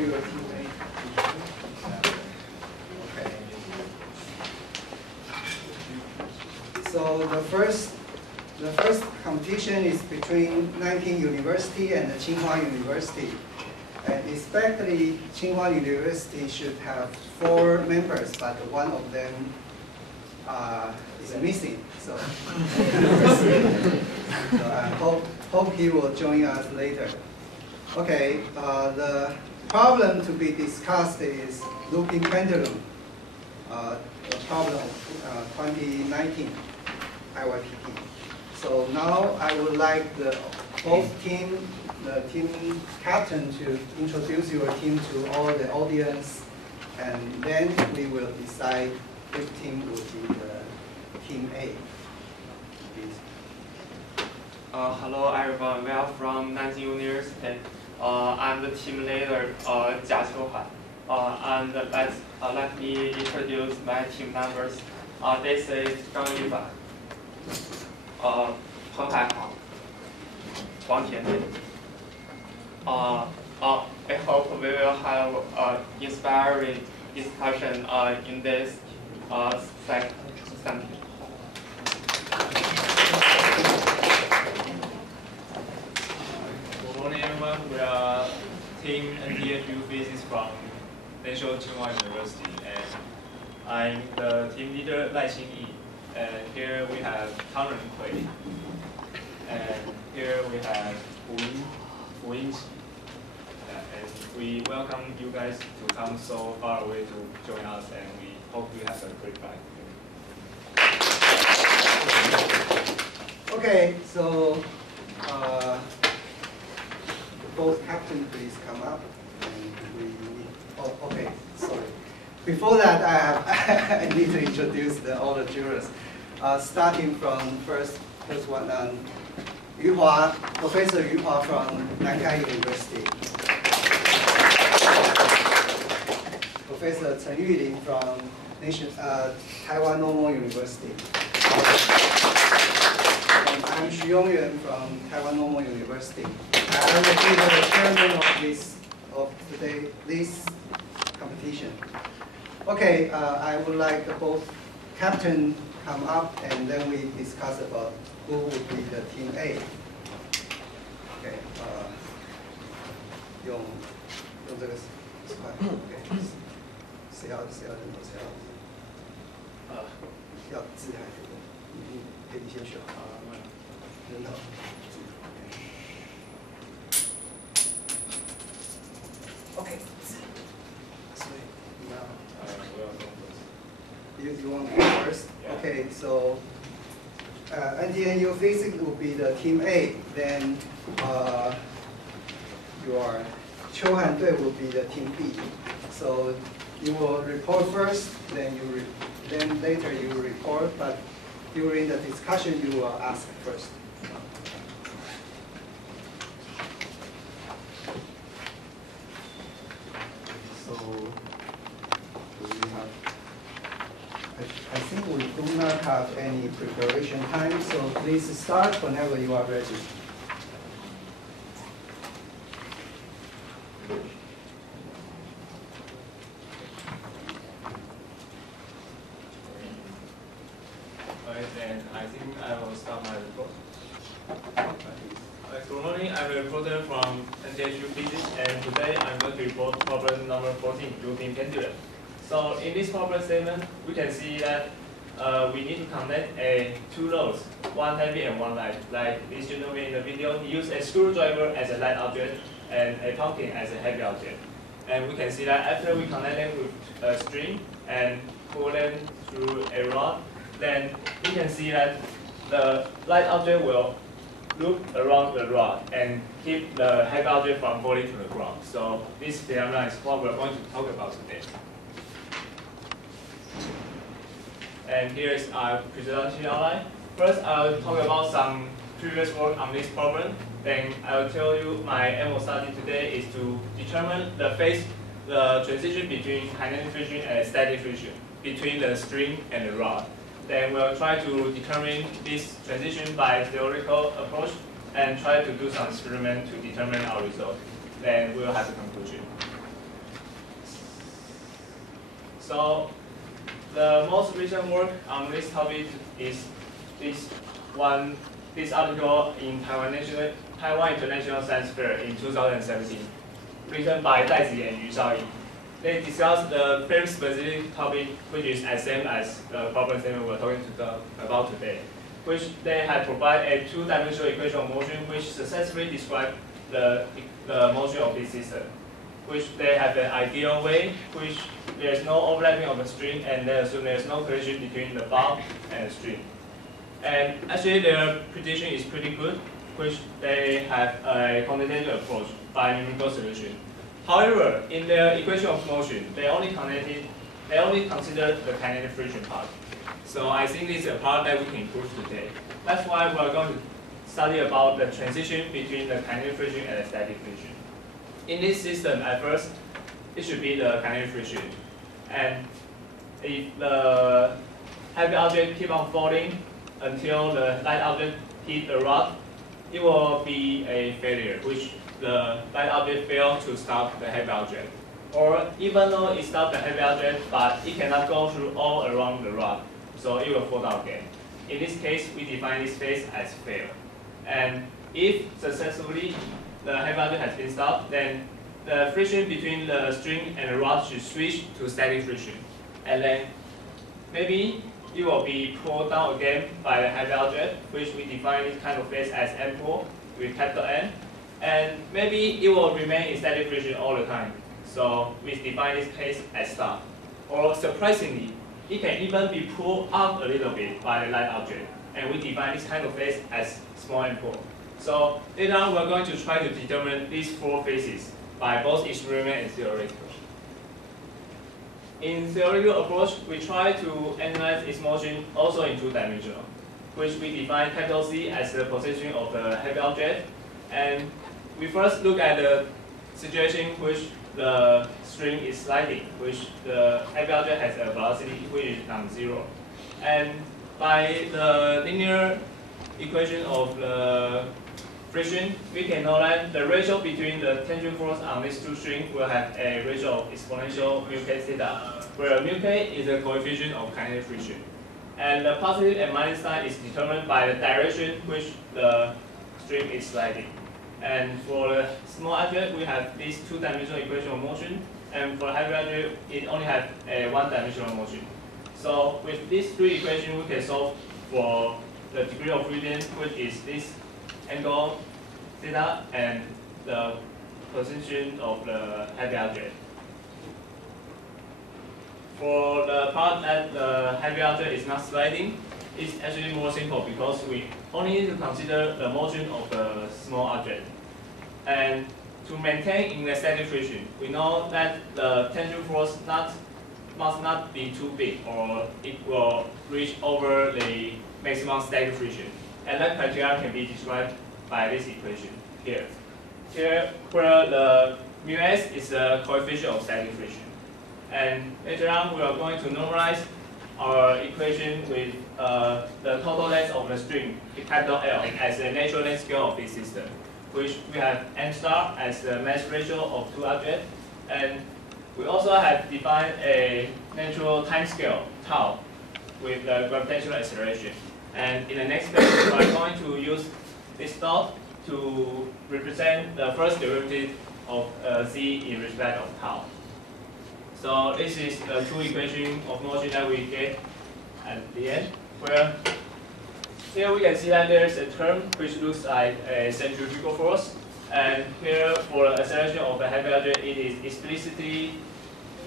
your teammate. Okay. So the first competition is between Nanking University and Tsinghua University. And expectedly, Tsinghua University should have 4 members, but one of them is missing. So, so I hope he will join us later. Okay, the problem to be discussed is looping pendulum, the problem of 2019 IYPP. So now I would like the team captain to introduce your team to all the audience, and then we will decide which team will be the team A. Please. Hello everyone, we are from Nanjing University. I'm the team leader, Jia Qiuhan. And let me introduce my team members. This is Zhang Yifan, Peng Haihang, Wang Tianlei. I hope we will have an inspiring discussion in this session. Good morning, everyone. We are Team NTHUphys from National Tsinghua University, and I'm the team leader Lai Xingyi. And here we have Tang Renhui, and here we have Wu Yingqi. And we welcome you guys to come so far away to join us, and we hope you have a great time. Okay, so both captains please come up. And okay, sorry. Before that, I need to introduce all the jurors. Starting from first one, Professor Yu Hua from Nankai University. Professor Chen Yulin from Taiwan Normal University. And I'm Xu Yongyuan from Taiwan Normal University. I will be the chairman of this competition. Okay, I would like both captain come up, and then we discuss about who would be the team A. Okay, 用这个，OK， 谁要人头，谁要，要字还是你可以先选好人头。OK， 所以now you want to go first? Yeah. Okay, so NTHUphys will be the team A. Then your Qiuhan Dui will be the team B. So you will report first, then later you report. But during the discussion, you will ask first. So I think we do not have any preparation time, so please start whenever you are ready. Okay, then I think I will start my report. Good morning, I'm a reporter from NTHUphys, and today I'm going to report problem number 14, looping pendulum. So in this problem statement, we can see that we need to connect two rods, one heavy and one light. Like this gentleman in the video, he used a screwdriver as a light object and a pumpkin as a heavy object. And we can see that after we connect them with a string and pull them through a rod, then we can see that the light object will loop around the rod and keep the heavy object from falling to the ground. So this phenomenon is what we're going to talk about today. And here is our presentation outline. First, I'll talk about some previous work on this problem. Then I'll tell you my aim of study today is to determine the transition between kinetic friction and static friction between the string and the rod. Then we'll try to determine this transition by theoretical approach and try to do some experiment to determine our result. Then we'll have a conclusion. So the most recent work on this topic is this article in Taiwan International Science Fair in 2017, written by Dai Zi and Yu Shaoyi. They discussed the very specific topic, which is as same as the problem statement we're talking about today, which they had provided a two-dimensional equation of motion which successfully describes the motion of this system, which they have an ideal way, which there is no overlapping of the string, and they assume there is no collision between the bar and the string. And actually their prediction is pretty good, which they have a quantitative approach by numerical solution. However, in their equation of motion, they only consider the kinetic friction part. So I think this is a part that we can improve today. That's why we are going to study about the transition between the kinetic friction and the static friction. In this system, at first, it should be the kinetic friction. And if the heavy object keep on falling until the light object hit the rod, it will be a failure, which the light object failed to stop the heavy object. Or even though it stopped the heavy object, but it cannot go through all around the rod, so it will fall down again. In this case, we define this phase as fail. And if successfully the heavy object has been stopped, then the friction between the string and the rod should switch to static friction. And then maybe it will be pulled down again by the heavy object, which we define this kind of phase as N pull with capital N. And maybe it will remain in static friction all the time. So we define this case as stop. Or surprisingly, it can even be pulled up a little bit by the light object. And we define this kind of phase as small n pull. So later on, we're going to try to determine these four phases by both experimental and theoretical. In theoretical approach, we try to analyze its motion also in two-dimensional, which we define capital C as the position of the heavy object. And we first look at the situation in which the string is sliding, which the heavy object has a velocity which is non-zero. And by the linear equation of the friction, we can know that the ratio between the tension force on these two strings will have a ratio of exponential mu k theta, where mu k is the coefficient of kinetic friction. And the positive and minus sign is determined by the direction which the string is sliding. And for the small object, we have this two-dimensional equation of motion, and for the heavy object, it only has a one-dimensional motion. So with these three equations, we can solve for the degree of freedom, which is this angle theta and the position of the heavy object. For the part that the heavy object is not sliding, it's actually more simple because we only need to consider the motion of the small object. And to maintain in the static friction, we know that the tension force must not be too big, or it will reach over the maximum static friction. And that criteria can be described by this equation here. Here, where the mu s is the coefficient of static friction. And later on, we are going to normalize our equation with the total length of the string, capital L, as the natural length scale of this system, which we have n star as the mass ratio of two objects. And we also have defined a natural time scale, tau, with the gravitational acceleration. And in the next page, we are going to use this dot to represent the first derivative of z in respect of tau. So this is the two equations of motion that we get at the end, where here we can see that there is a term which looks like a centrifugal force. And here, for the acceleration of the heavy object, it is explicitly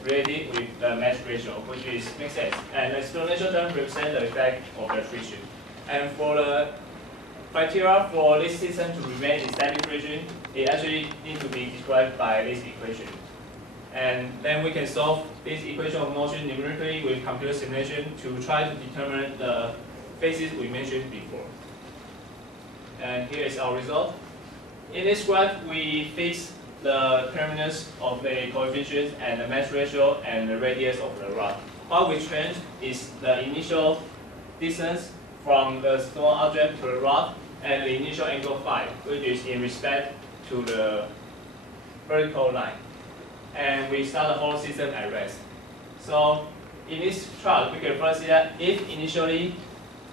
related with the mass ratio, which makes sense. And the exponential term represents the effect of the friction. And for the criteria for this system to remain in static friction, it actually needs to be described by this equation. And then we can solve this equation of motion numerically with computer simulation to try to determine the phases we mentioned before. And here is our result. In this graph, we fix the terminus of the coefficients and the mass ratio and the radius of the rod. What we change is the initial distance from the small object to the rod and the initial angle phi, which is in respect to the vertical line. And we start the whole system at rest. So in this chart, we can first see that if initially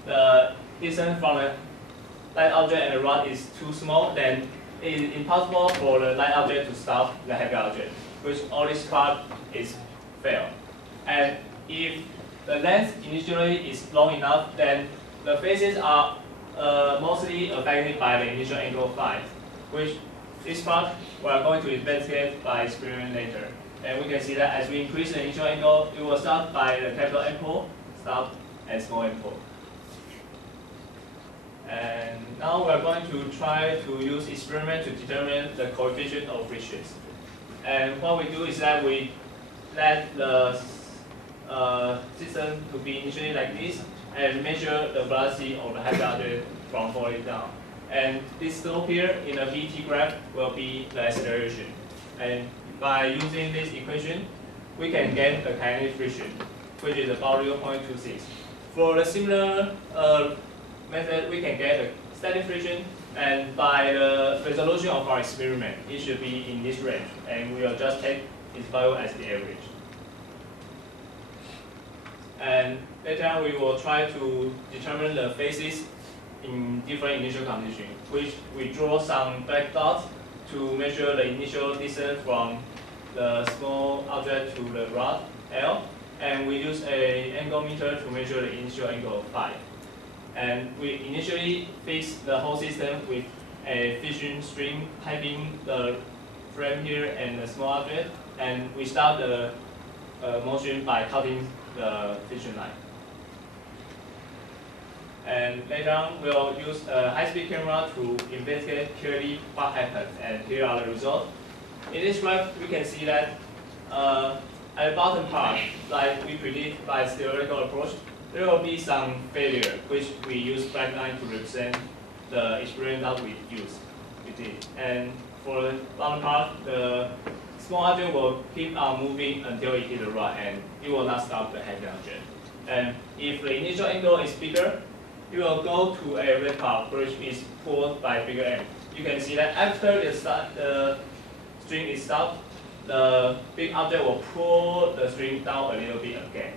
the distance from the light object and the rod is too small, then it is impossible for the light object to stop the heavy object, which all this part is fail. And if the length initially is long enough, then the faces are mostly affected by the initial angle phi, which this part we are going to investigate by experiment later. And we can see that as we increase the initial angle, it will start by the capital M pole, stop at small m pole. And now we are going to try to use experiment to determine the coefficient of frictions. And what we do is that we let the system to be initially like this and measure the velocity of the heavy object from falling down. And this slope here in a VT graph will be the acceleration. And by using this equation, we can get the kinetic friction, which is about 0.26. For a similar method, we can get a static friction, and by the resolution of our experiment, it should be in this range, and we will just take its value as the average. And later we will try to determine the phases in different initial conditions, which we draw some black dots to measure the initial distance from the small object to the rod L, and we use an angle meter to measure the initial angle phi. And we initially fix the whole system with a friction string tying the frame here and the small object, and we start the motion by cutting the friction line. And later on, we'll use a high-speed camera to investigate clearly what happens, and here are the results. In this graph, we can see that at the bottom part, like we predict by theoretical approach, there will be some failure, which we use black line to represent the experiment that we did. And for the bottom part, the small object will keep on moving until it hits the rod, and it will not stop the heavy object. And if the initial angle is bigger, it will go to a red part, which is pulled by bigger M. You can see that after the string is stopped, the big object will pull the string down a little bit again.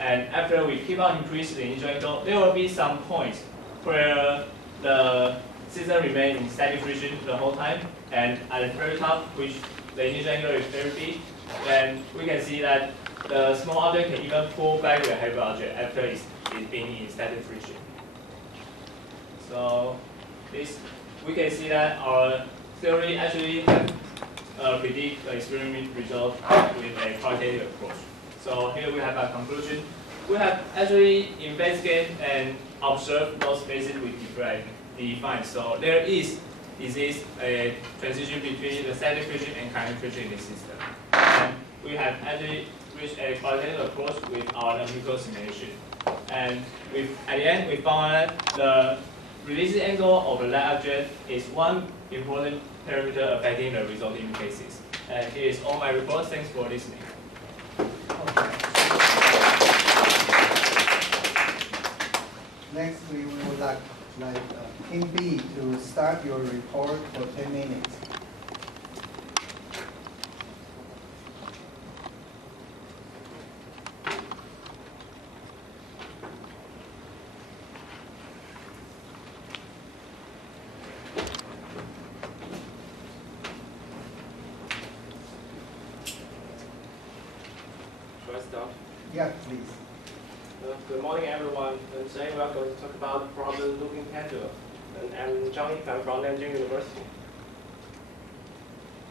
And after we keep on increasing the initial angle, there will be some points where the system remains in static friction the whole time. And at the very top, which the initial angle is very big, then we can see that the small object can even pull back the heavy object after it's being in static friction. So this, we can see that our theory actually can predict the experiment result with a qualitative approach. So here we have a conclusion. We have actually investigated and observed those phases we defined. So there is a transition between the static friction and kinetic friction in the system. And we have actually reached a qualitative approach with our numerical simulation. And at the end, we found that the releasing angle of the light object is one important parameter affecting the resulting phases. And here is all my report. Thanks for listening. Next, we would like Team B to start your report for 10 minutes. Should I start? Yeah, please. Good morning, everyone. And today we are going to talk about the problem looking pendulum. And I'm Zhang Yifan from Nanjing University.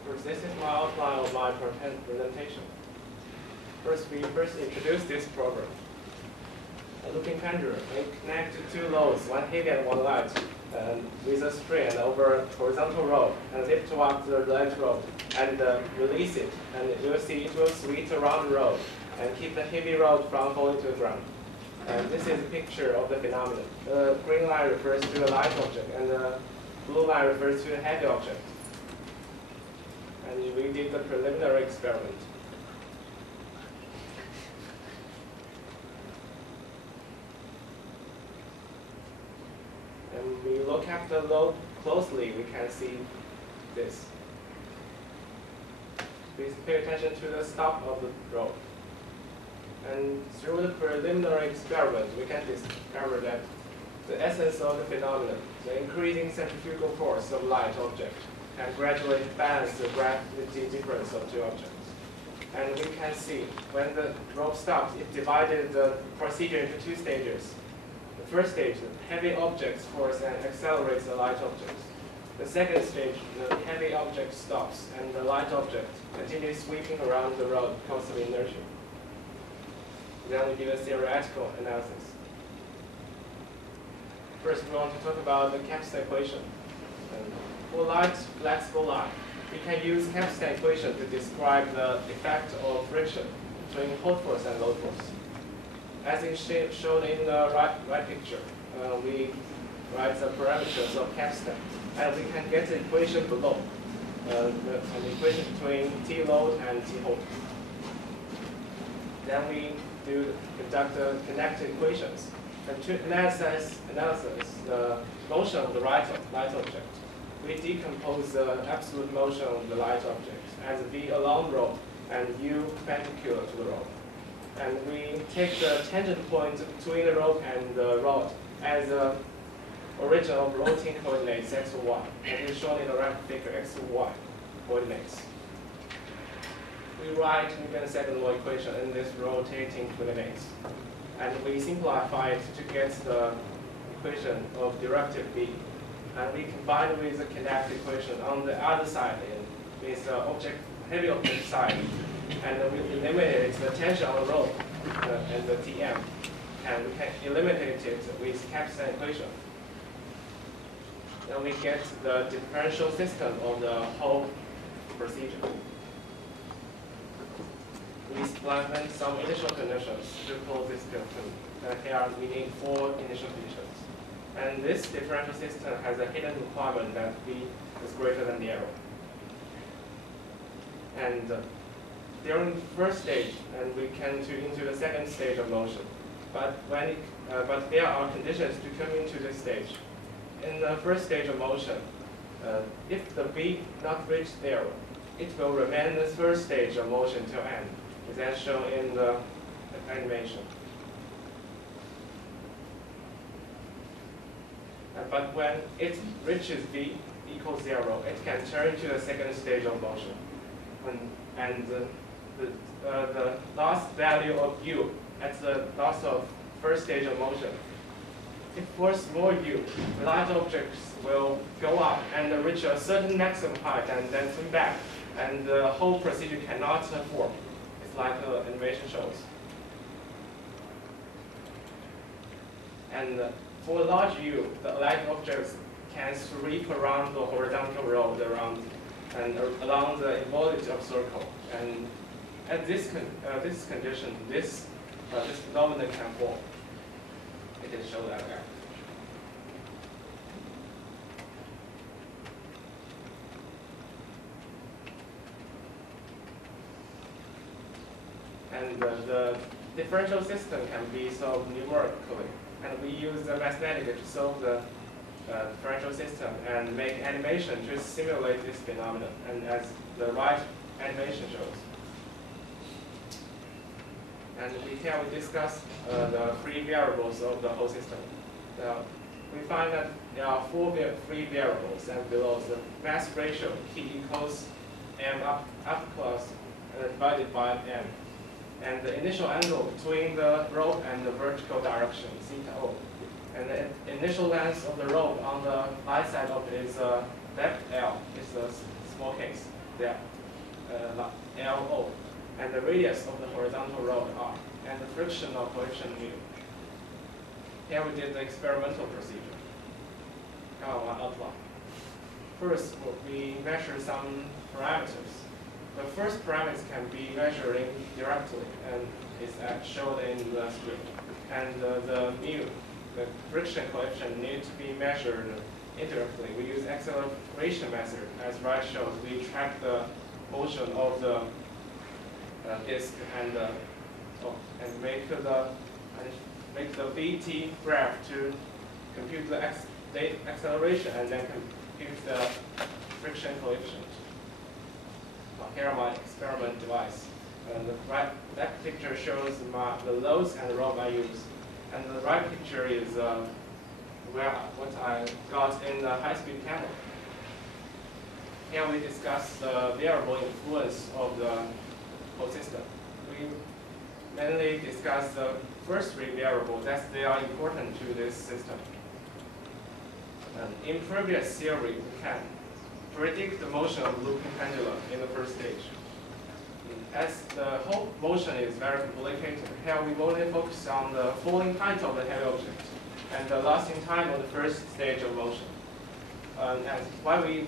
First, this is my outline of my presentation. First, we introduce this problem. A looking pendulum. We connect two loads, one heavy and one light, and with a string over a horizontal rope, and lift towards the light rope, and release it. And you'll see it will swing around the rope and keep the heavy rod from falling to the ground. And this is a picture of the phenomenon. The green line refers to a light object, and the blue line refers to a heavy object. And we did the preliminary experiment. And we look at the load closely, we can see this. Please pay attention to the stop of the rope. And through the preliminary experiment, we can discover that the essence of the phenomenon, the increasing centrifugal force of light object, can gradually balance the gravity difference of two objects. And we can see when the rope stops, it divided the procedure into two stages. The first stage, the heavy objects force and accelerates the light objects. The second stage, the heavy object stops and the light object continues sweeping around the road because of inertia. Then we do a theoretical analysis. First, we want to talk about the Kaplan equation. For light flexible line, we can use Kaplan equation to describe the effect of friction between hot force and load force. As is shown in the right picture, we write the parameters of Kaplan, and we can get the equation below, an equation between T load and T hot. Then we conduct the connected equations. And to analyze the motion of the light object, we decompose the absolute motion of the light object as V along the rope and U perpendicular to the rope. And we take the tangent point between the rope and the rod as the origin of rotating coordinates x or y, and is shown in the right figure x or y coordinates. We write Newton's second law equation in this rotating coordinates. And we simplify it to get the equation of derivative B. And we combine it with the kinetic equation on the other side with the heavy object side. And we eliminate the tension on the rope and the Tm. And we can eliminate it with Kaplan equation. Then we get the differential system of the whole procedure. We implement some initial conditions to close this system. Here we need 4 initial conditions. And this differential system has a hidden requirement that V is greater than 0. And during the first stage, and we can into the second stage of motion. But there are conditions to come into this stage. In the first stage of motion, if the V not reach 0, it will remain the first stage of motion till end. Is as shown in the animation. But when it reaches V equals 0, it can turn to the second stage of motion. And the last value of U at the last of first stage of motion, if for small u, the light objects will go up and reach a certain maximum height and then swing back, and the whole procedure cannot form. Like the animation shows. And for large U, the light objects can sweep around the horizontal road along the involute of circle. And at this condition, this phenomenon can form. It is shown like that. And the differential system can be solved numerically. And we use the mathematics to solve the differential system and make animation to simulate this phenomenon, and as the right animation shows. And here we discuss the free variables of the whole system. We find that there are 4 free variables, and below the mass ratio T equals m up plus divided by m. And the initial angle between the rope and the vertical direction, theta O. And the initial length of the rope on the right side of it is left L, it's a small case there, LO. And the radius of the horizontal rope R, and the frictional coefficient mu. Here we did the experimental procedure. Here are one outline. First, we measure some parameters. The first parameters can be measured directly, and is shown in the script. And the mu, the friction coefficient, need to be measured indirectly. We use acceleration method. As right shows, we track the motion of the disk and make the VT graph to compute the acceleration and then compute the friction coefficient. Here are my experiment device. And the left picture shows the loads and rho values. And the right picture is what I got in the high-speed camera. Here we discuss the variable influence of the whole system. We mainly discuss the first three variables that they are important to this system. And in previous theory, we can predict the motion of looping pendulum in the first stage. As the whole motion is very complicated, here we only focus on the falling height of the heavy object and the lasting time of the first stage of motion. And why we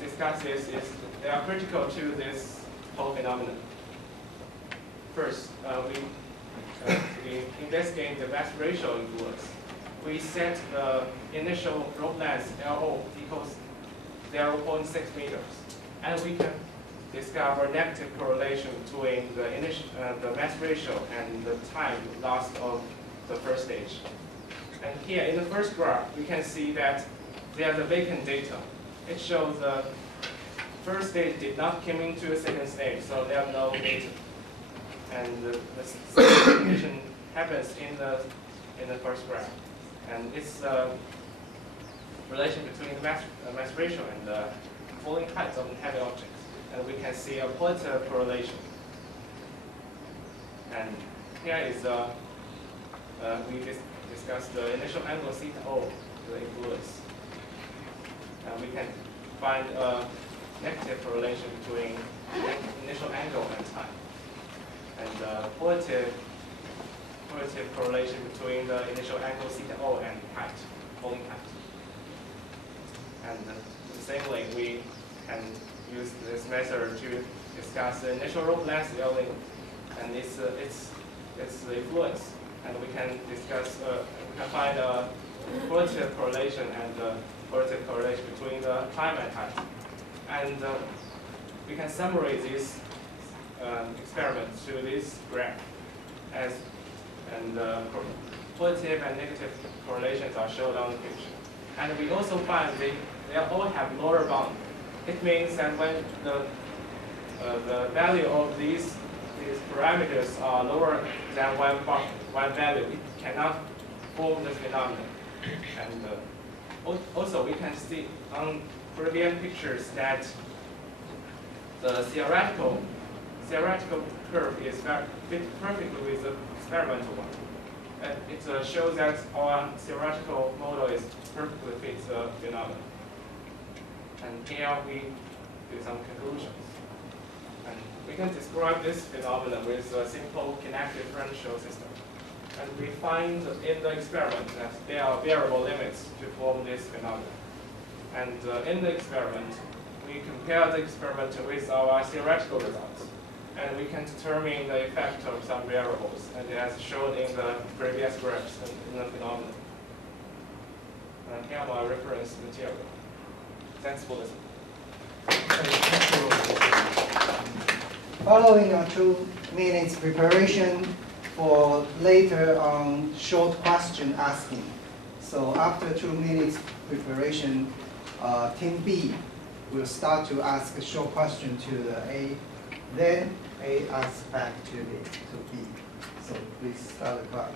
discuss this is they are critical to this whole phenomenon. First, we investigate the mass ratio influence. We set the initial rope length LO equals 0.6 meters, and we can discover negative correlation between the mass ratio and the time lost of the first stage. And here in the first graph, we can see that there's the vacant data. It shows the first stage did not come into the second stage, so there are no data. And the segmentation happens in the first graph, and it's the relation between the mass ratio and the falling height of the heavy objects. And we can see a positive correlation. And here is we discussed the initial angle theta O, the influence. And we can find a negative correlation between initial angle and time, and positive correlation between the initial angle theta O and height, falling height. And the same way, we can use this method to discuss the initial rope length L and its influence, and we can discuss we can find a positive correlation and positive correlation between the time and height, and we can summarize this experiment to this graph and positive and negative correlations are shown on the picture, and we also find they all have lower bound. It means that when the value of these parameters are lower than one value, it cannot form this phenomenon. And also we can see on previous pictures that the theoretical curve is fit perfectly with the experimental one. And it shows that our theoretical model is perfectly fits the phenomenon. And here we do some conclusions. And we can describe this phenomenon with a simple kinetic differential system. And we find in the experiment that there are variable limits to form this phenomenon. And in the experiment, we compare the experiment with our theoretical results. And we can determine the effect of some variables, and as shown in the previous graphs in the phenomenon. And here are my reference material. Thanks for listening. Following a 2 minutes preparation for later on short question asking. So after 2 minutes preparation, Team B will start to ask a short question to the A, then A asks back to B. So please start the clock.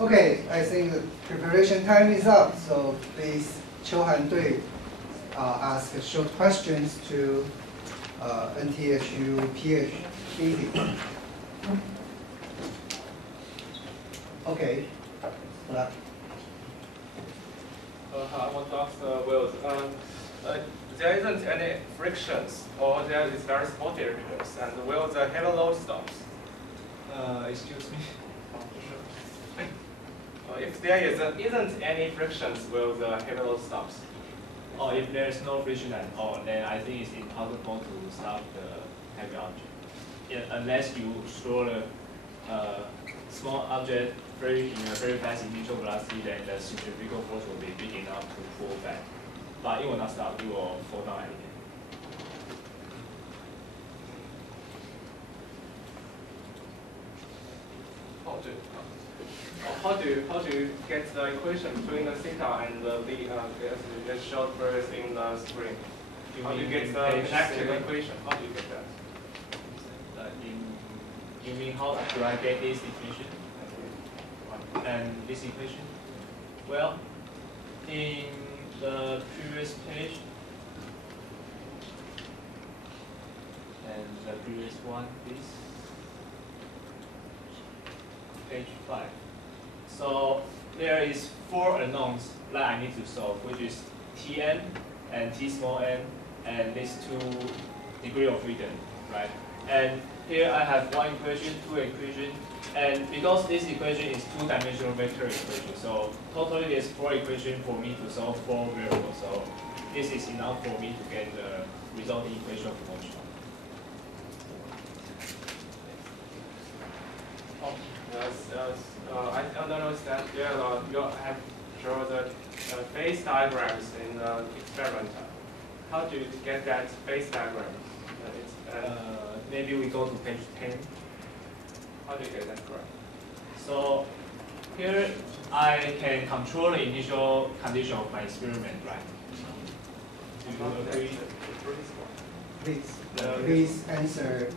Okay, I think the preparation time is up, so please, Chouhan Dui, ask short questions to NTHUphys. Okay. I want to ask Will, there isn't any frictions, or there is very small derivatives, and will the heavy load stops? Excuse me. If there isn't any frictions, will the heavy load stops? Or if there is no friction at all, then I think it's impossible to stop the heavy object. Unless you throw a small object in a very fast initial velocity, then the centrifugal force will be big enough to pull back. But it will not stop, it will fall down again. How do you get the equation between the theta and the as you showed first in the screen? How do you get the connected equation? How do you get that? You mean how do I get this equation? And this equation? Well, in the previous page, and the previous one, please. Page 5. So there is 4 unknowns that I need to solve, which is Tn and T small n, and these 2 degree of freedom, right? And here I have 1 equation, 2 equations, and because this equation is 2-dimensional vector equation, so totally there's 4 equations for me to solve 4 variables. So this is enough for me to get the resulting equation of motion. I noticed that you have drawn the phase diagrams in the experiment. How do you get that phase diagram? Maybe we go to page 10. How do you get that correct? So here I can control the initial condition of my experiment, right? Do you agree? Please answer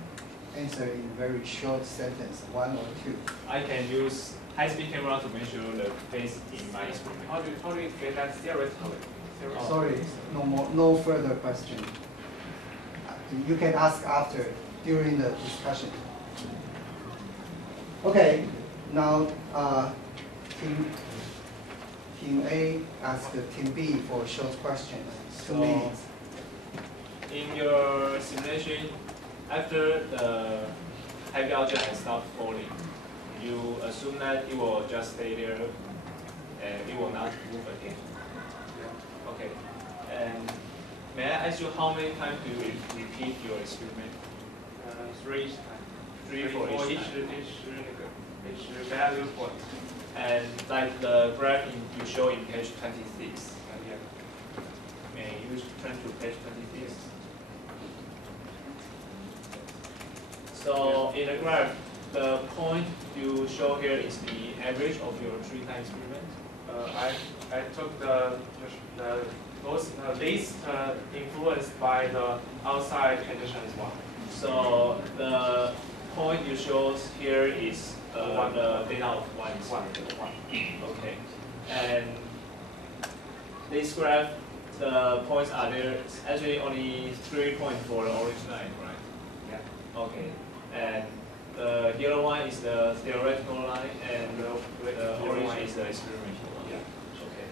in very short sentence, 1 or 2. I can use high-speed camera to measure the phase in my experiment. How do you get that theoretically? Sorry, no further question. You can ask after, during the discussion. Okay, now team A asked team B for a short question. 2 minutes. In your simulation, after the heavy object has stopped falling, you assume that it will just stay there and it will not move again. Okay. And may I ask you how many times do you repeat your experiment? 3 each time. 3 for each time. Each value point. And like the graph you show in page 26. Yeah. May you turn to page 26? So in the graph, the point you show here is the average of your 3-time experiment. I took the least influenced by the outside conditions one. So the point you show here is the data of 1 experiment. Okay. And this graph, the points are there. Actually, only 3 points for the orange line, right? Yeah. Okay. And the yellow one is the theoretical line, and the orange is the experimental one. Yeah. Okay.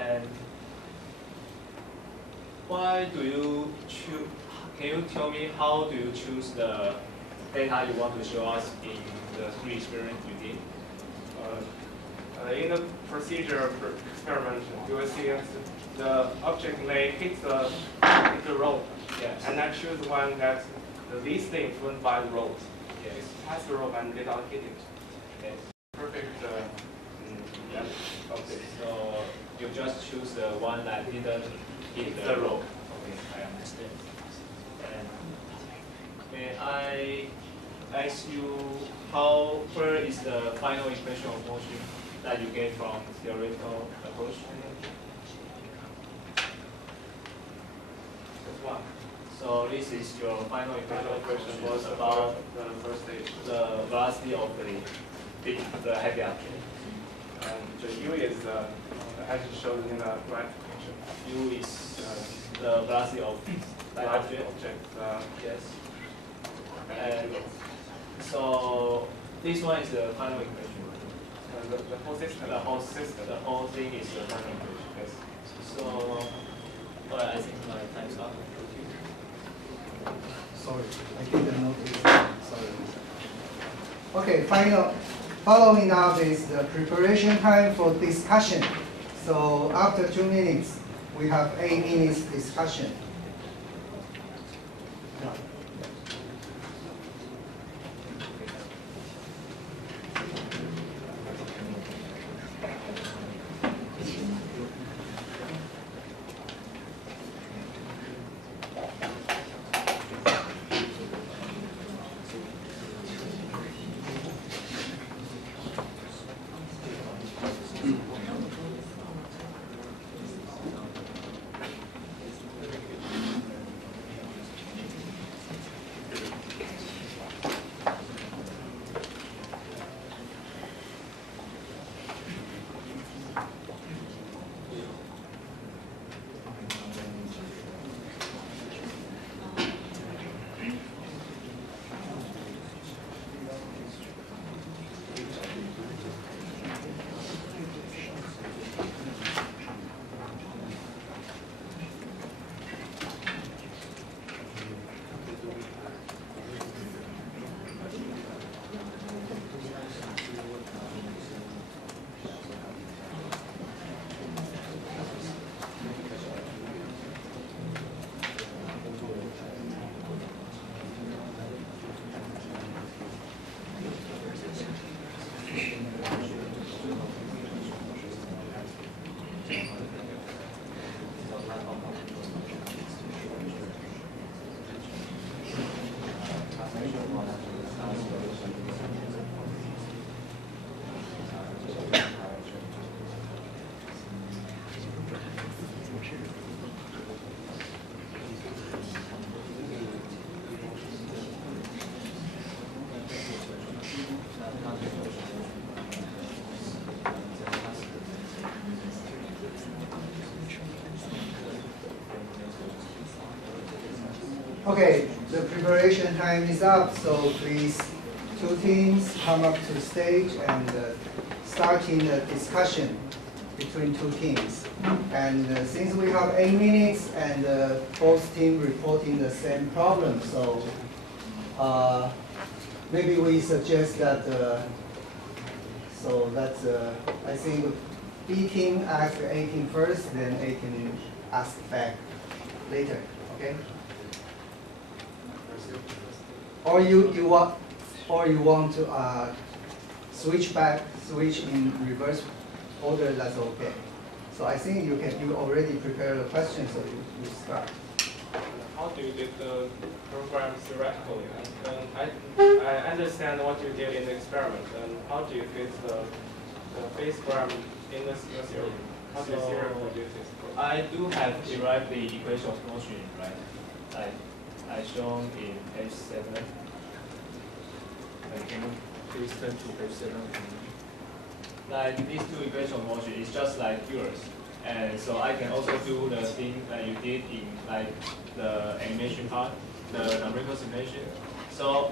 And why do you choose? Can you tell me how do you choose the data you want to show us in the 3 experiments you did? In the procedure of experiment, you will see the object may hit the rope. Yes. And I choose one that's the least influenced by the rope. Yes. Pass the rope and did not hit it. Yes. Perfect. Yeah. Okay. So you just choose the one that didn't hit the rope. Okay, I understand. And may I ask you where is the final equation of motion that you get from theoretical approach? That's one. So this is your final equation Final equation was was about the first stage. the velocity of the the happy object. The U is as shown in the right picture. U is the velocity of the object. Yes. And so this one is the final equation. The whole system. The whole thing is the final equation. Yes. So, I think my time's up. Sorry, I didn't notice. Sorry. Okay, following up is the preparation time for discussion. So after 2 minutes, we have 8 minutes discussion. Okay, the preparation time is up, so please, 2 teams come up to the stage and starting the discussion between 2 teams. And since we have 8 minutes and both teams reporting the same problem, so maybe we suggest that, I think B team ask A team first, then A team ask back later, okay? Or you want to switch in reverse order, that's okay. So I think you already prepared a question, so you start. How do you do the program theoretically? And I understand what you did in the experiment, and how do you fit the phase program in the theory? How do you theory produce this? I do have derived the equation of motion, right? I shown in page 7. Can you please turn to page 7? Like these 2 equations of motion is just like yours, and so I can also do the thing that you did in like the animation part, the numerical simulation. So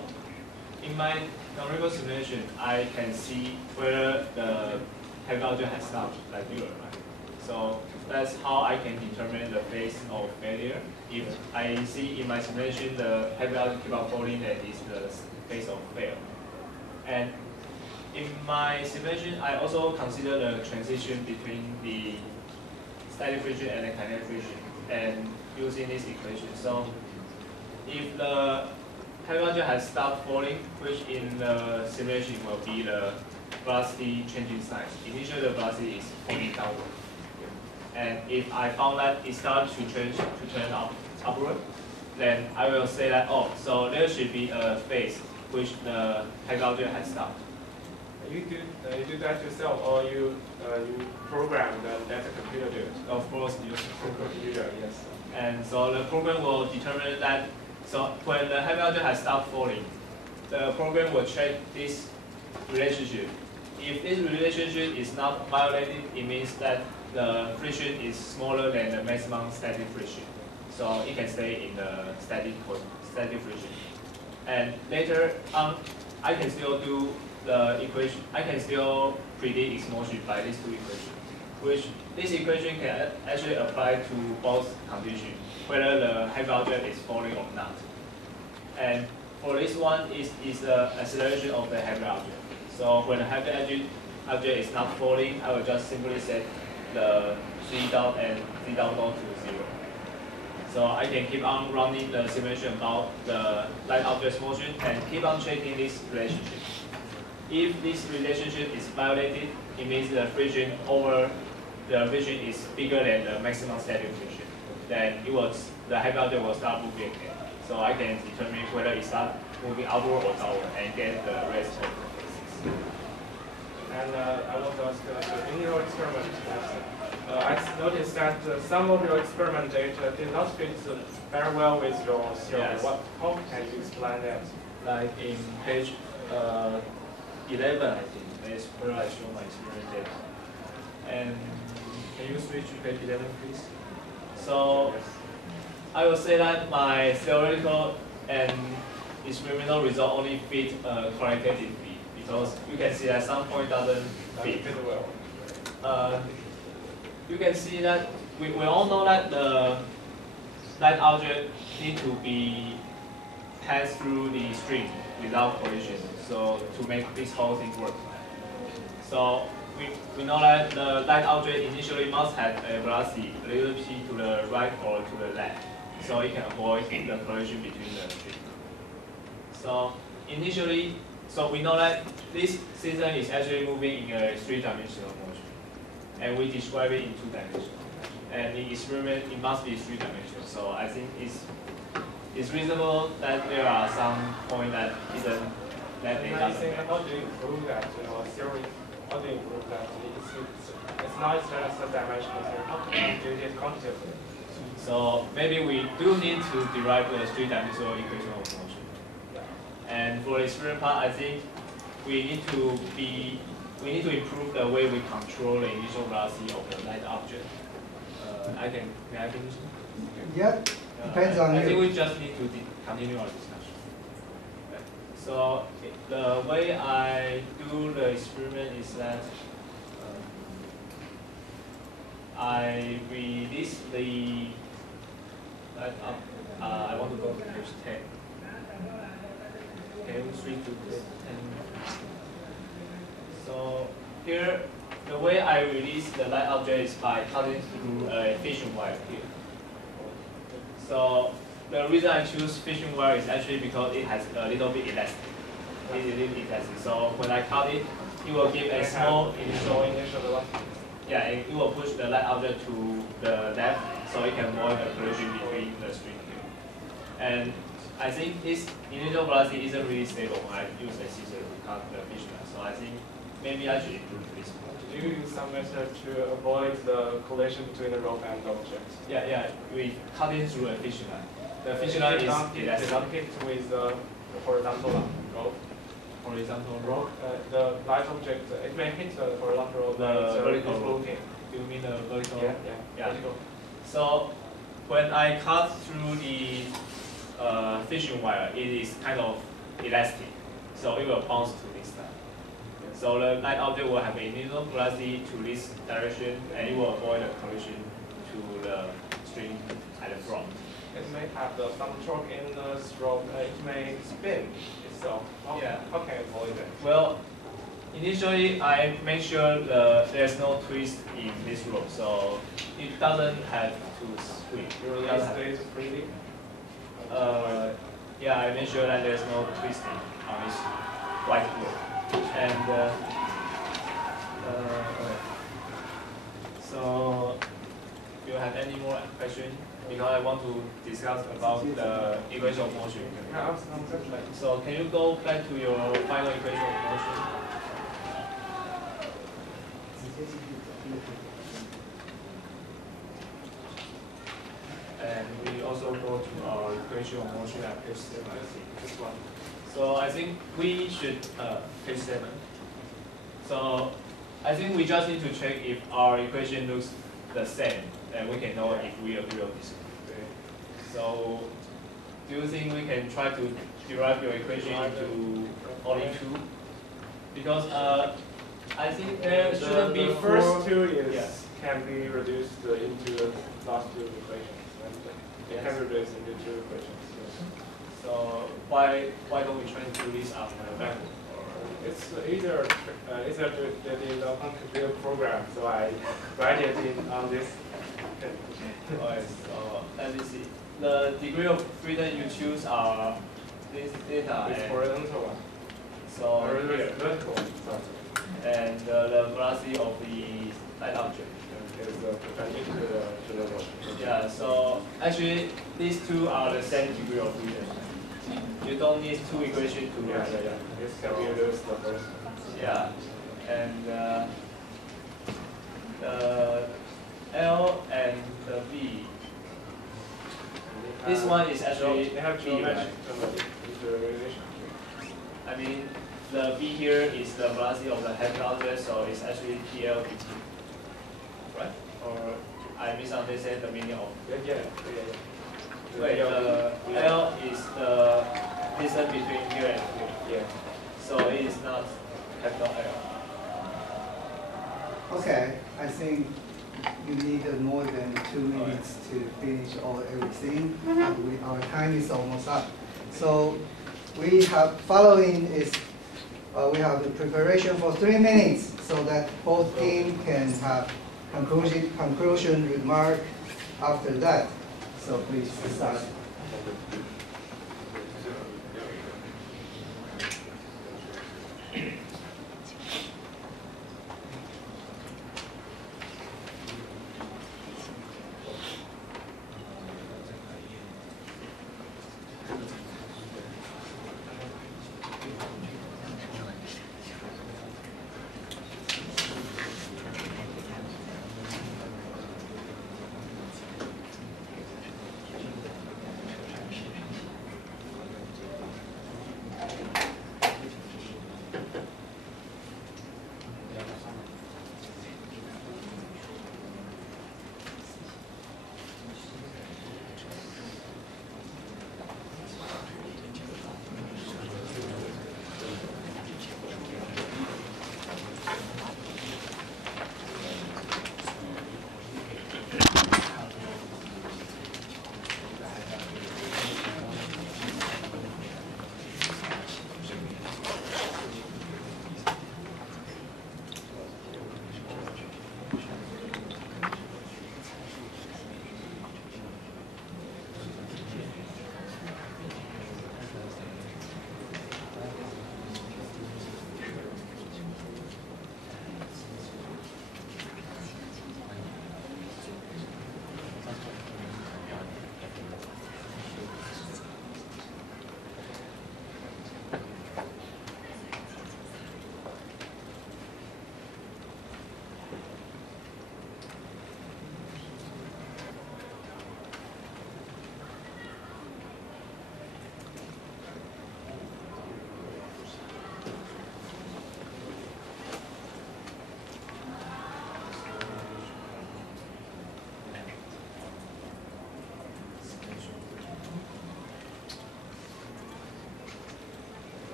in my numerical simulation, I can see whether the happy object has stopped, like yours, right? So that's how I can determine the phase of failure. If I see in my simulation the happy object keep on falling, that is the phase of fail. And in my simulation, I also consider the transition between the static friction and the kinetic friction, and using this equation. So if the happy object has stopped falling, which in the simulation will be the velocity changing signs. Initially, the velocity is pointing downward. And if I found that it starts to turn upward, then I will say that, oh, so there should be a phase which the happy object has stopped. You do that yourself, or you program that the computer do? Of course, use Computer, yes. And so the program will determine that. So when the happy object has stopped falling, the program will check this relationship. If this relationship is not violated, it means that the friction is smaller than the maximum static friction. So it can stay in the static friction. And later on, I can still do the equation. I can still predict its motion by these two equations, which this equation can actually apply to both conditions, whether the heavy object is falling or not. And for this one is the acceleration of the heavy object. So when the heavy object is not falling, I will just simply set the z dot and z dot to 0. So I can keep on running the simulation about the light object's motion and keep on checking this relationship. If this relationship is violated, it means the friction is bigger than the maximum static friction. Then the heavy object will start moving again. So I can determine whether it starts moving outward or downward and get the rest of the cases. And I want to ask, in your experiment, I noticed that some of your experiment data did not fit very well with your theory. Yes. How can you explain that? Like in page 11, I think, is where I show my experiment data. And can you switch to page 11, please? So I will say that my theoretical and experimental result only fit qualitatively because you can see that some point doesn't fit. Well. You can see that we all know that the light object need to be passed through the string without collision, so to make this whole thing work. So we know that the light object initially must have a velocity a little p to the right or to the left, so it can avoid the collision between the strings. So initially, so we know that this system is actually moving in a three-dimensional motion, and we describe it in two-dimensional. And in experiment, it must be three-dimensional. So I think it's reasonable that there are some point that isn't that they doesn't match. How do you prove that in your theory? How do you prove that it's not just a dimensional theory? How can you do it quantitatively? So maybe we do need to derive the three-dimensional equation of motion. And for the experiment part, I think we need to improve the way we control the initial velocity of the light object. May I finish? Yeah, depends on I you. think we just need to continue our discussion. Okay. So the way I do the experiment is that I release the light up. I want to go to page 10. Can we switch to page 10? So here, the way I release the light object is by cutting through a fission wire here. So the reason I choose fission wire is actually because it has a little bit elastic. It is a little elastic. So when I cut it, it will give a small initial velocity. Yeah, and it will push the light object to the left, so it can avoid the collision between the string here. And I think this initial velocity isn't really stable when I use a scissor to cut the fission wire. So I think maybe I should improve this one. Do you use some method to avoid the collision between the rope and the object? Yeah, we cut it through a fission line. The fission line is elastic. Not hit with the horizontal rope. Horizontal rope. The light object, it may hit the horizontal rope. The vertical rope. floating. You mean the vertical? Yeah. Vertical. So when I cut through the fission wire, it is kind of elastic, so it will bounce to this side. So the light object will have an initial velocity to this direction, and it will avoid the collision to the string at the front. It may have some torque in the stroke. It may spin itself. How can you avoid it? Well, initially I make sure there's no twist in this rope, so it doesn't have to swing. It stays freely. Yeah, I make sure that there's no twisting on this white rope. And okay. So, do you have any more questions? Because I want to discuss about the equation of motion. So, can you go back to your final equation of motion? And we also go to our equation of motion at page 7, I think. This one. So I think we should page 7. So I think we just need to check if our equation looks the same, and we can know if we agree or disagree. So do you think we can try to derive your equation into only 2? Because I think there shouldn't be first two is yes. can be reduced into the last 2 equations. It can be reduced into 2 equations. Yes. So why don't we try to do this after the method? It's easier to get in the computer program, so I write it in on this. Alright, so let me see. The degree of freedom you choose are this data It's and horizontal one. so Or here. vertical one. And the velocity of the light object. Is perpendicular to the road. Yeah, so actually these 2 are the same degree of freedom. You don't need 2 equations to Yeah. This can be reduced the first. Yeah, and the L and the V. This one is actually they have V, geometric right? visualization. I mean, the V here is the velocity of the heavy object, so it's actually PL dt. Right? Or I misunderstand the meaning of. Yeah. Wait, the L is the distance between here and here. Yeah. So it is not capital L. Okay, I think you need more than 2 minutes to finish everything. And our time is almost up. So we have following is we have the preparation for 3 minutes so that both teams can have conclusion remark after that. So please start.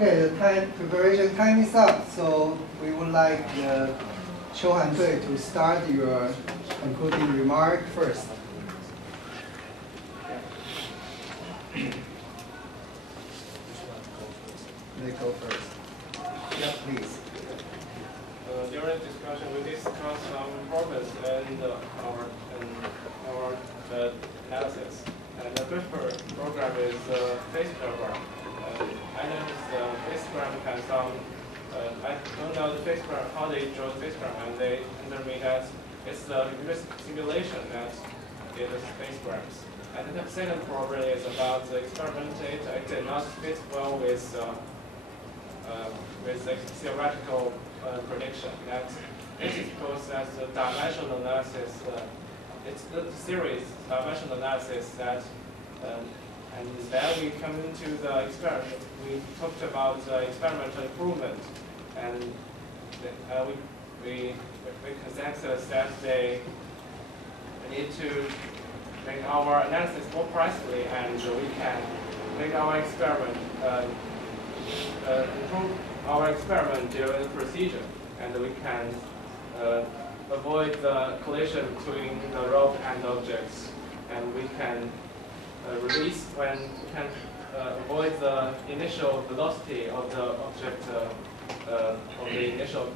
Okay, the preparation time is up, so we would like the Qiuhan Dui to start your concluding remark first. They go first. Yeah, please. During discussion, we discussed some problems and our analysis. And the first program is face program. I know the face program can some. I don't know the face program, how they draw the face program, and they tell me that it's the simulation that is the space programs. And the second problem is about the experiment data. It did not fit well with the theoretical prediction. That it is because that the dimensional analysis, it's the series dimensional analysis that, and then we come into the experiment. We talked about the experimental improvement, and we consensus that they need to make our analysis more precisely, and we can make our experiment improve our experiment during the procedure, and we can avoid the collision between the rope and objects, and we can release when we can avoid the initial velocity of the object, of the initial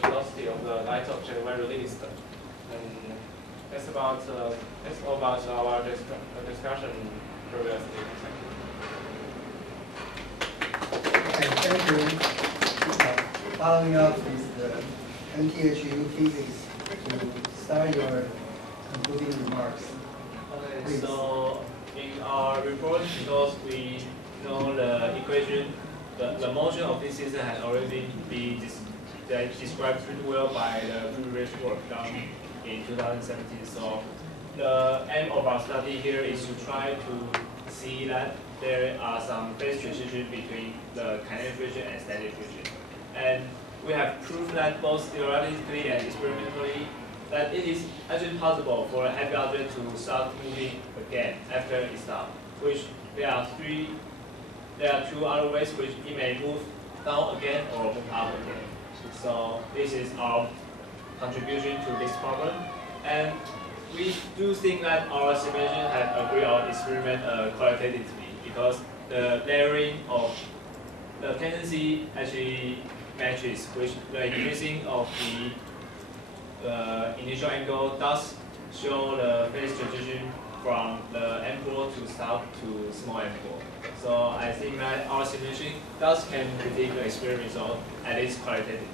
velocity of the light object when released. And that's all about our discussion previously. Okay, thank you. Following up is the NTHUphys to start your concluding remarks. Okay, Please. so in our report, because we know the equation, the motion of this system has already been described pretty well by the previous work done in 2017. So the aim of our study here is to try to see that there are some phase transition between the kinetic friction and static friction. And we have proved that both theoretically and experimentally that it is actually possible for a heavy object to start moving again after it stops, which there are two other ways which it may move down again or move up again. So this is our contribution to this problem. And we do think that our simulation have agreed our experiment qualitatively, because the layering of the tendency actually matches, which the increasing of the initial angle does show the phase transition from the M4 to stop to small M4. So I think that our simulation can predict the experiment result, at least qualitatively.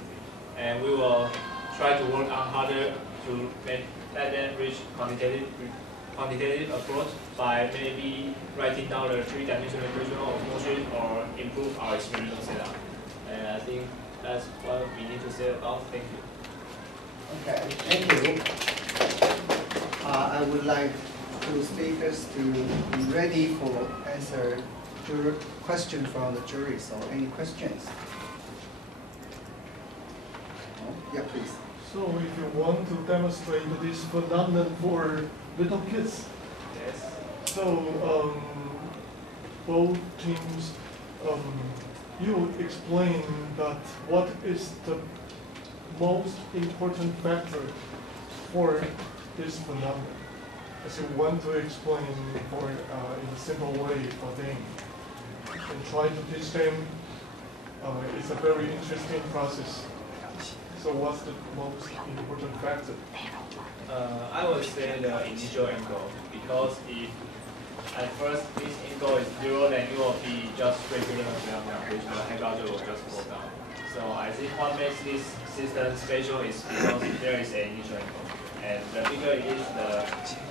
And we will try to work on harder to let them reach quantitative approach by maybe writing down the three-dimensional equation of motion or improve our experimental setup. And I think that's what we need to say about. Thank you. Okay, thank you. I would like two speakers to be ready for answer question from the jury. So any questions? Oh, yeah, please. So if you want to demonstrate this phenomenon for little kids, Yes. so both teams, you explain that what is the most important factor for this phenomenon. As you want to explain for in a simple way for them, and try to teach them. It's a very interesting process. So what's the most important factor? I would say the initial angle, because if at first this angle is 0, then it will be just regular phenomenon, which the heavy object will just fall down. So I think what makes this system special is because there is an initial angle, and the bigger it is, the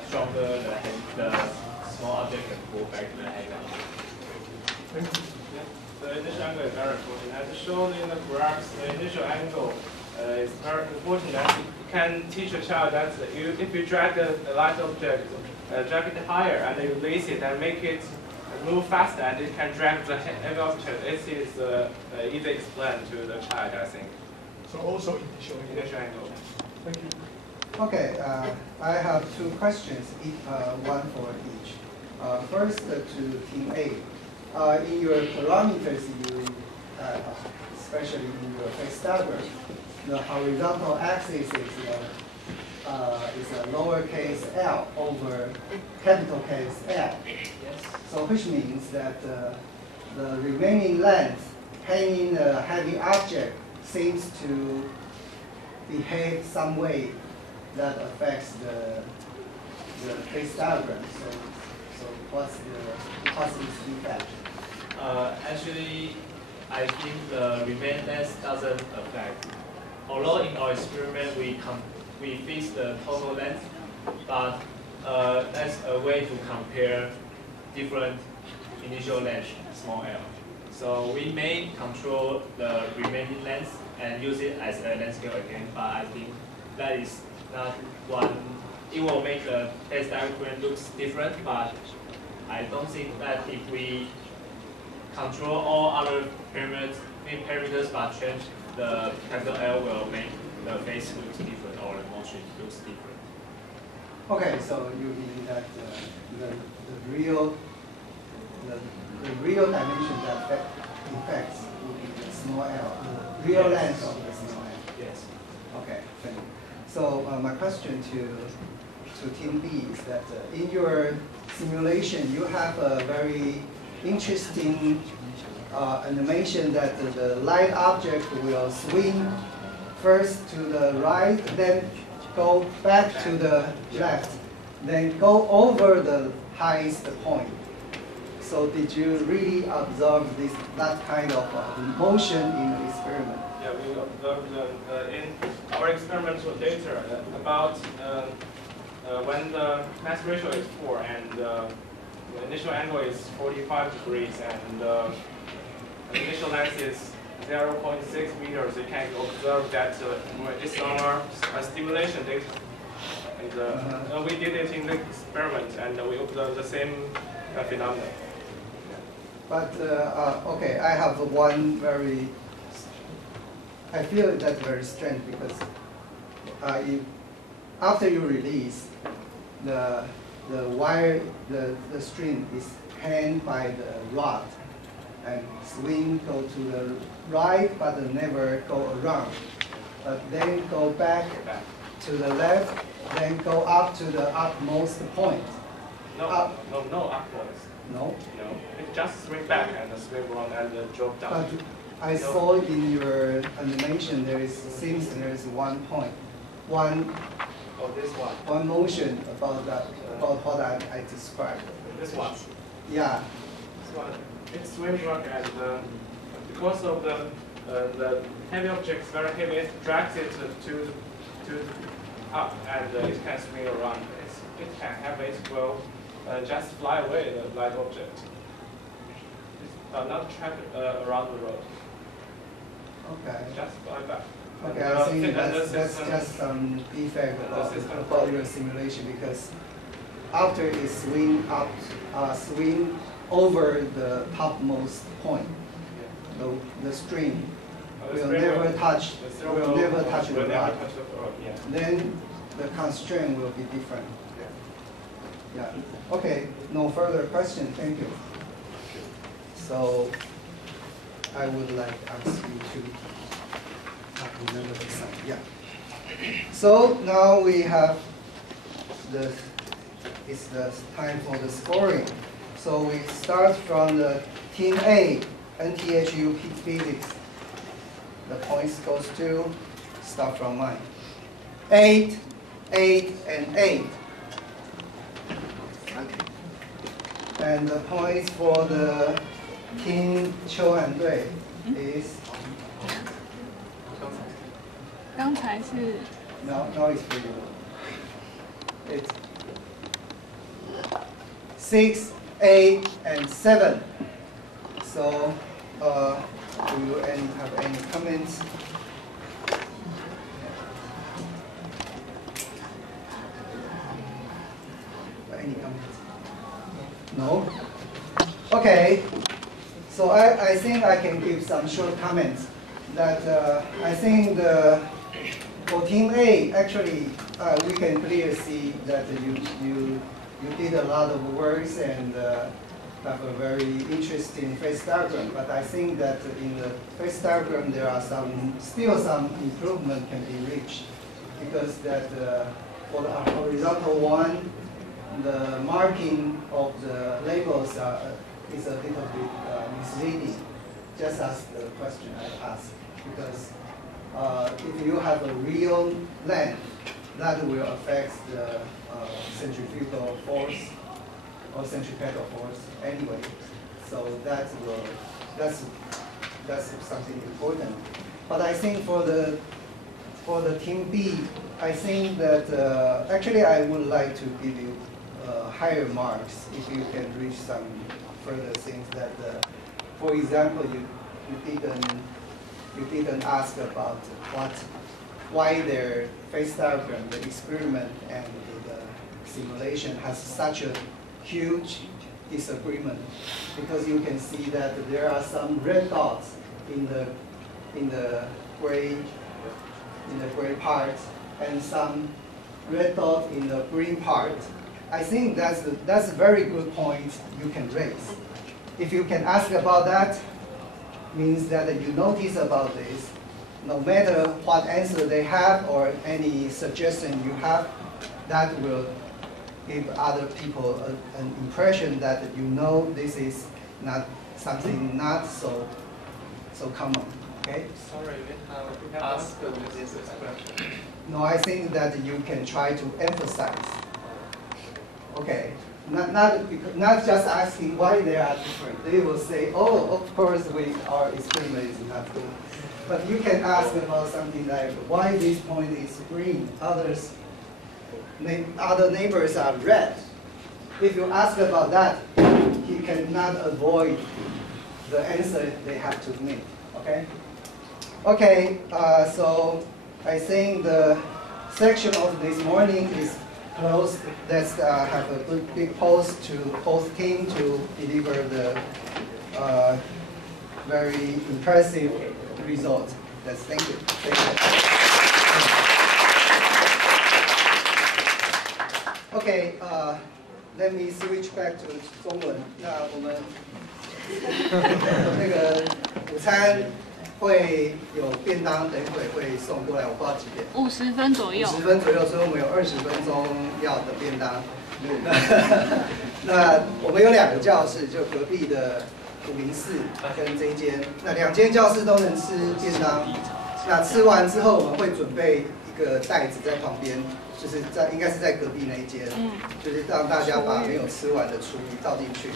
stronger the small object can pull back to the heavy object. Thank you. The initial angle is very important. As shown in the graphs, the initial angle is very important. That you can teach a child that if you drag a light object, drag it higher and you release it and make it move faster, and it can drag the heavy object. It is easy explained to the child, I think. So also initial angle. Thank you. Okay, I have two questions, one for each. First, to Team A. In your parameters, you especially in your phase diagram, the horizontal axis is a lowercase l over capital case L. Yes. So which means that the remaining length hanging the heavy object seems to behave some way that affects the phase diagram. So what's its effect? Actually, I think the remaining length doesn't affect. Although in our experiment we fix the total length, but that's a way to compare different initial length, small l. So we may control the remaining length and use it as a length scale again, but I think that is not one. It will make the phase diagram looks different, but I don't think that if we control all other parameters but change the capital L will make the phase looks different or the motion looks different. Okay, so you mean that the real dimension that affects will be the small l, the real length of the small l. Yes. Okay, thank you. So my question to Team B is that in your simulation you have a very interesting animation that the light object will swing first to the right, then go back to the left, then go over the highest point. So did you really observe that kind of motion in the experiment? Yeah, we observed in our experimental data about when the mass ratio is 4 and the initial angle is 45 degrees and the initial length is 0.6 meters, you can observe that it's our stimulation data. And we did it in the experiment and we observed the same phenomenon. But, okay, I have one I feel that's very strange because after you release, the wire, the string is hanged by the rod and swing go to the right but never go around. But then go back to the left, then go up to the utmost point. No upwards. No? No, it just swing back and swing around and drop down. But I saw in your animation seems there is one point, Oh, this one. one motion about what I described. This one. Yeah. This one. It swims back and because of the heavy object is very heavy, it drags it to up and it can swing around. It can have it will just fly away the light object. It's not trapped around the road. Okay. Just fly back. Okay, I think that's just some defect about your simulation because after it swing over the topmost point, the string will never touch the rod. Then the constraint will be different. Yeah. Okay. No further question. Thank you. So I would like to ask you to remember the sign. Yeah. So now we have it's the time for the scoring. So we start from the Team A, NTHUphys. The points goes to, start from mine. 8, 8, and 8. And the points for the Team 邱and 队 is. 刚才是 Now it's for you. It's 6, 8, and 7. So, do you have any comments? Any comments? No? Okay. So I think I can give some short comments. That I think for Team A, actually, we can clearly see that you did a lot of works and have a very interesting phase diagram, but I think that in the phase diagram there are still some improvement can be reached, because that for the horizontal one, the marking of the labels is a little bit misleading, just as the question I asked, because if you have a real length, that will affect the centrifugal force or centripetal force anyway. So that's something important. But I think for the team B, I think that actually I would like to give you higher marks if you can reach some further things that, for example, you didn't ask about why their phase diagram, the experiment and the simulation has such a huge disagreement, because you can see that there are some red dots in the gray part and some red dot in the green part. I think that's a very good point you can raise. If you can ask about that, means that you notice about this. No matter what answer they have or any suggestion you have, that will give other people an impression that you know this is not something not so common. Okay? Sorry, we have asked this question. No, I think that you can try to emphasize. Okay, not just asking why they are different. They will say, oh, of course, our experiment is not good. But you can ask about something like why this point is green, other neighbors are red. If you ask about that, you cannot avoid the answer they have to make. Okay. Okay. So I think the section of this morning is closed. Let's have a big pause to both teams to deliver the very impressive result. That's thank you. Okay, let me switch back to 中文。那我们那个午餐会有便当，等一会会送过来，我不知道几点。50分左右。50分左右，所以我们有20分钟要的便当。那我们有2个教室，就隔壁的504跟这一间，那2间教室都能吃便当。那吃完之后，我们会准备一个袋子在旁边，就是应该是在隔壁那一间，就是让大家把没有吃完的厨余倒进去。